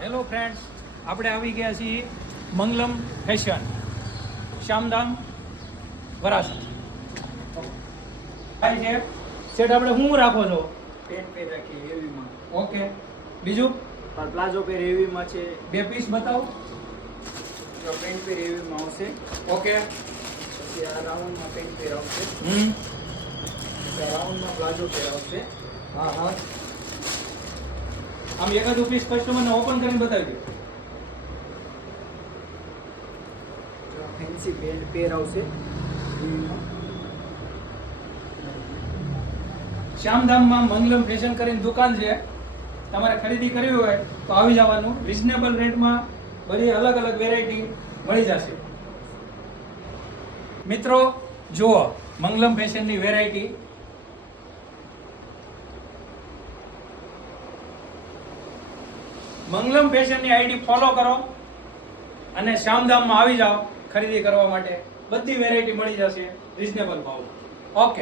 Hello friends, આપણે આવી ગયા છીએ મંગલમ ફેશન, શ્યામધામ, વરાસા. થાય છે સેટ. આપણે શું રાખો છો? પેન્ટ પેર રાખીએ હેવીમાં. ઓકે, બીજું પ્લાઝો પેર હેવીમાં છે. બે પીસ બતાવો. જો પેન્ટ પેર હેવીમાં આવશે. ઓકે, પછી આ રાઉન્ડમાં પેન્ટ પેર આવશે. પછી આ રાઉન્ડમાં પ્લાઝો પેર આવશે. હા હા, આમ એકાદું પીસ કસ્ટમરને ઓપન કરીને બતાવી દો. જો ફેન્સી પેન્ટ પેર આવશે હેવીમાં. શ્યામધામમાં મંગલમ ફેશન કરીને દુકાન છે. તમારે ખરીદી કરવી હોય તો આવી જવાનું. રિઝનેબલ રેટમાં બધી અલગ અલગ વેરાયટી મળી જશે. મિત્રો જુઓ મંગલમ ફેશનની વેરાયટી. મંગલમ ફેશનની આઈડી ફોલો કરો અને શ્યામધામમાં આવી જાઓ ખરીદી કરવા માટે. બધી વેરાયટી મળી જશે રિઝનેબલ ભાવ. ઓકે.